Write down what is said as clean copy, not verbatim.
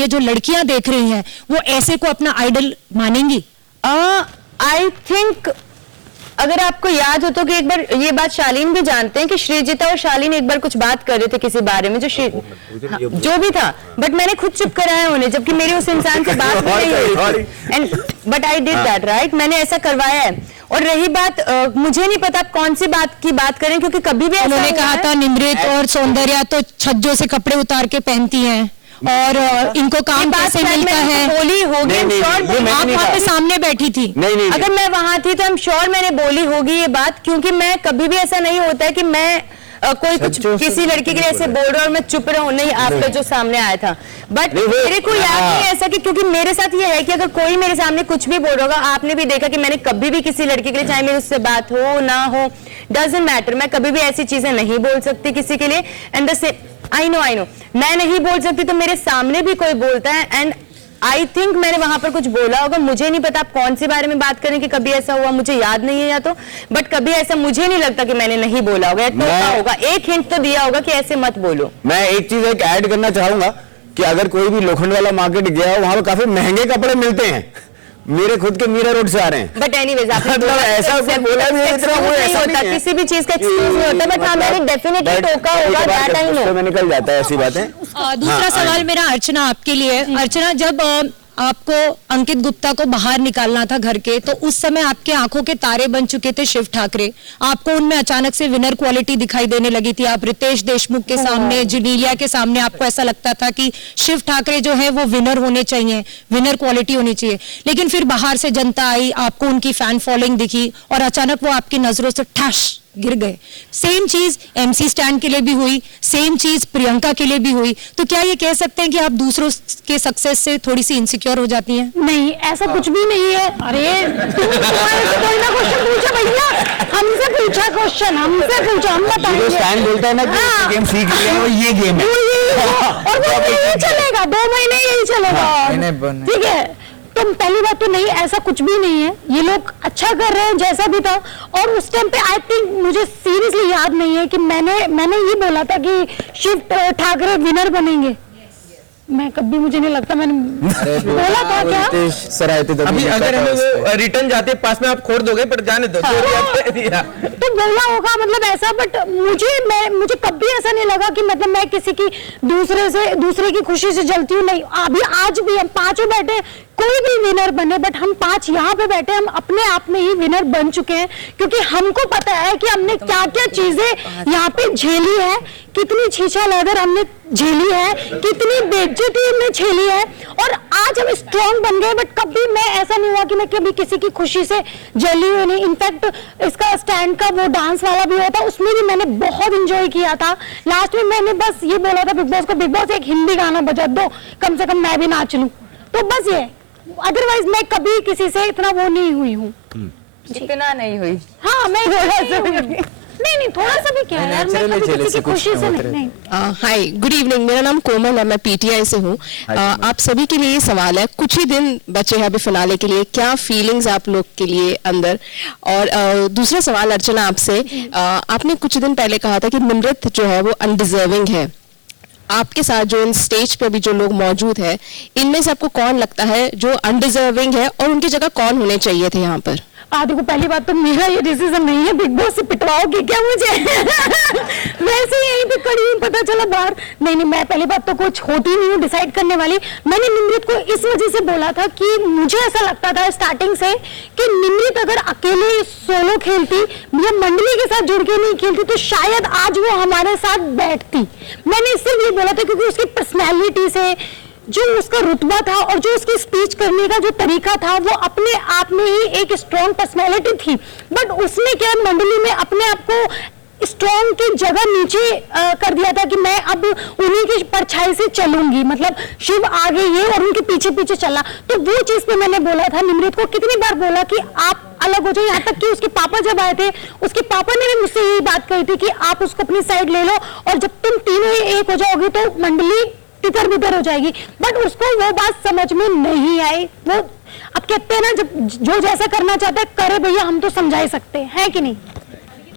ये जो लड़कियां देख रही हैं वो ऐसे को अपना आइडल मानेंगी? आई थिंक अगर आपको याद हो तो कि एक बार ये बात शालीन भी जानते हैं कि श्रीजिता और शालीन एक बार कुछ बात कर रहे थे किसी बारे में, जो भी था, बट मैंने खुद चुप कराया उन्हें, जबकि मेरी उस इंसान से बात नहीं हुई, and but I did that, right, मैंने ऐसा करवाया है। और रही बात मुझे नहीं पता आप कौन सी बात की बात करें, क्योंकि कभी भी उन्होंने कहा था निमृत और सौंदर्या तो छज्जों से कपड़े उतार के पहनती हैं और इनको काम कैसे मिलता है, बोली होगी, आप वहाँ पे सामने बैठी थी, अगर मैं वहां थी तो आई एम श्योर मैंने बोली होगी ये बात, क्योंकि मैं कभी भी ऐसा नहीं होता है कि मैं कोई कुछ किसी लड़की के लिए ऐसे बोल रहा और मैं चुप रहूं, नहीं आपका जो सामने आया था, बट मेरे को याद नहीं ऐसा कि, क्योंकि मेरे साथ ये है कि अगर कोई मेरे सामने कुछ भी बोल रहा होगा, आपने भी देखा कि मैंने कभी भी किसी लड़की के लिए, चाहे मेरी उससे बात हो ना हो, डजंट मैटर, मैं कभी भी ऐसी चीजें नहीं बोल सकती किसी के लिए, एंड द आई नो मैं नहीं बोल सकती तो मेरे सामने भी कोई बोलता है, एंड आई थिंक मैंने वहां पर कुछ बोला होगा, मुझे नहीं पता आप कौन से बारे में बात करें कि कभी ऐसा हुआ, मुझे याद नहीं है या तो, बट कभी ऐसा मुझे नहीं लगता कि मैंने नहीं बोला होगा, होगा एक हिंट तो दिया होगा कि ऐसे मत बोलो। मैं एक चीज एक ऐड करना चाहूंगा कि अगर कोई भी लोखंड वाला मार्केट गया हो, वहां पर काफी महंगे कपड़े मिलते हैं, मेरे खुद के मीरा रोड से आ रहे हैं, बट एनीवेज आपने मतलब ऐसा बोला भी इतना वो ऐसा होता, किसी भी चीज का एक्सक्यूज नहीं होता, बट हाँ मैंने डेफिनेटली टोका होगा, दैट आई नो, में निकल जाता है ऐसी बातें। दूसरा सवाल मेरा अर्चना आपके लिए, अर्चना जब आपको अंकित गुप्ता को बाहर निकालना था घर के, तो उस समय आपके आंखों के तारे बन चुके थे शिव ठाकरे, आपको उनमें अचानक से विनर क्वालिटी दिखाई देने लगी थी, आप रितेश देशमुख के सामने, जिनीलिया के सामने आपको ऐसा लगता था कि शिव ठाकरे जो है वो विनर होने चाहिए, विनर क्वालिटी होनी चाहिए, लेकिन फिर बाहर से जनता आई, आपको उनकी फैन फॉलोइंग दिखी और अचानक वो आपकी नजरों से ठश गिर गए। सेम चीज MC स्टैंड के लिए भी हुई, सेम चीज प्रियंका के लिए भी हुई, तो क्या ये कह सकते हैं कि आप दूसरों के सक्सेस से थोड़ी सी इनसिक्योर हो जाती हैं? नहीं, ऐसा कुछ भी नहीं है। अरे तुम कोई ना क्वेश्चन पूछो भैया, हमसे पूछा क्वेश्चन, हमसे पूछा, हम बताएंगे। स्टैंड बोलता है ना कि गेम सीख लिया है, ये गेम है और वो यही चलेगा, 2 महीने यही चलेगा, ठीक है। तो पहली बात तो नहीं, ऐसा कुछ भी नहीं है, ये लोग अच्छा कर रहे हैं जैसा भी था, और उस टाइम पे आई थिंक मुझे सीरियसली याद नहीं है कि मैंने ये बोला था कि शिव ठाकरे विनर बनेंगे, मैं कभी, मुझे नहीं लगता मैंने बोला था क्या। अभी अगर हमें वो रिटर्न जाते पास में आप खोड़ दोगे, पर जाने दो तो बोला होगा, मतलब ऐसा, बट मुझे कभी ऐसा नहीं लगा कि मतलब मैं किसी की दूसरे की खुशी से जलती हूँ, नहीं। अभी आज भी हम पांचों बैठे, कोई भी विनर बने, बट हम 5 यहाँ पे बैठे, हम अपने आप में ही विनर बन चुके हैं, क्योंकि हमको पता है कि हमने क्या क्या चीजें यहाँ पे झेली है, कितनी छीछा लेदर हमने झेली है, कितनी बेइज्जती हमने झेली है, और आज हम स्ट्रॉन्ग बन गए। बट कभी मैं ऐसा नहीं हुआ कि मैं कभी किसी की खुशी से जली हुई नहीं। इनफैक्ट इसका स्टैंड का वो डांस वाला भी होता, उसमें भी मैंने बहुत इंजॉय किया था। लास्ट में मैंने बस ये बोला था बिग बॉस को, बिग बॉस एक हिंदी गाना बजा दो, कम से कम मैं भी नाच लूं, तो बस ये, अदरवाइज मैं कभी किसी से इतना वो नहीं हुई हूँ, इतना नहीं हुई। हाँ, मैं नहीं, थोड़ा सा भी क्या है, मैं कभी किसी की खुशी से नहीं। हाय, गुड इवनिंग, मेरा नाम कोमल है, मैं PTI से हूँ। आप सभी के लिए सवाल है, कुछ ही दिन बचे हैं अभी फिनाले के लिए, क्या फीलिंग्स आप लोग के लिए अंदर? और दूसरा सवाल अर्चना आपसे, आपने कुछ दिन पहले कहा था कि निमृत जो है वो अनडिजर्विंग है, आपके साथ जो इन स्टेज पे अभी जो लोग मौजूद है, इनमें से आपको कौन लगता है जो अनडिजर्विंग है और उनकी जगह कौन होने चाहिए थे यहाँ पर? देखो, पहली बात तो मेरा ये डिसीजन नहीं है, बिग बॉस से पिटवाओगे क्या मुझे? वैसे ही यहीं पे खड़ी हूँ, पता चला बाहर। नहीं, मैं पहली बात तो कुछ होती नहीं हूँ डिसाइड करने वाली। मैंने निमृत को इस वजह से बोला था कि मुझे ऐसा लगता था स्टार्टिंग से कि निमृत अगर अकेले सोलो खेलती या मंडली के साथ जुड़ के नहीं खेलती तो शायद आज वो हमारे साथ बैठती। मैंने सिर्फ ये बोला था क्योंकि उसकी पर्सनैलिटी से, जो उसका रुतबा था और जो उसकी स्पीच करने का जो तरीका था, वो अपने आप में ही एक स्ट्रॉन्ग पर्सनैलिटी थी। बट उसने क्या मंडली में अपने आप को स्ट्रॉन्ग की जगह नीचे कर दिया था कि मैं अब उन्हीं की परछाई से चलूंगी, मतलब शिव आगे ये और उनके पीछे पीछे चला। तो वो चीज पे मैंने बोला था निमृत को, कितनी बार बोला कि आप अलग हो जाओ, यहाँ तक कि उसके पापा जब आए थे, उसके पापा ने भी मुझसे यही बात कही थी कि आप उसको अपनी साइड ले लो, और जब तुम तीनों एक हो जाओगे तो मंडली तितर बितर हो जाएगी। बट उसको वो बात समझ में नहीं आई। वो अब कहते हैं ना, जब जो जैसा करना चाहता है करे भैया, हम तो समझा ही सकते हैं, है कि नहीं?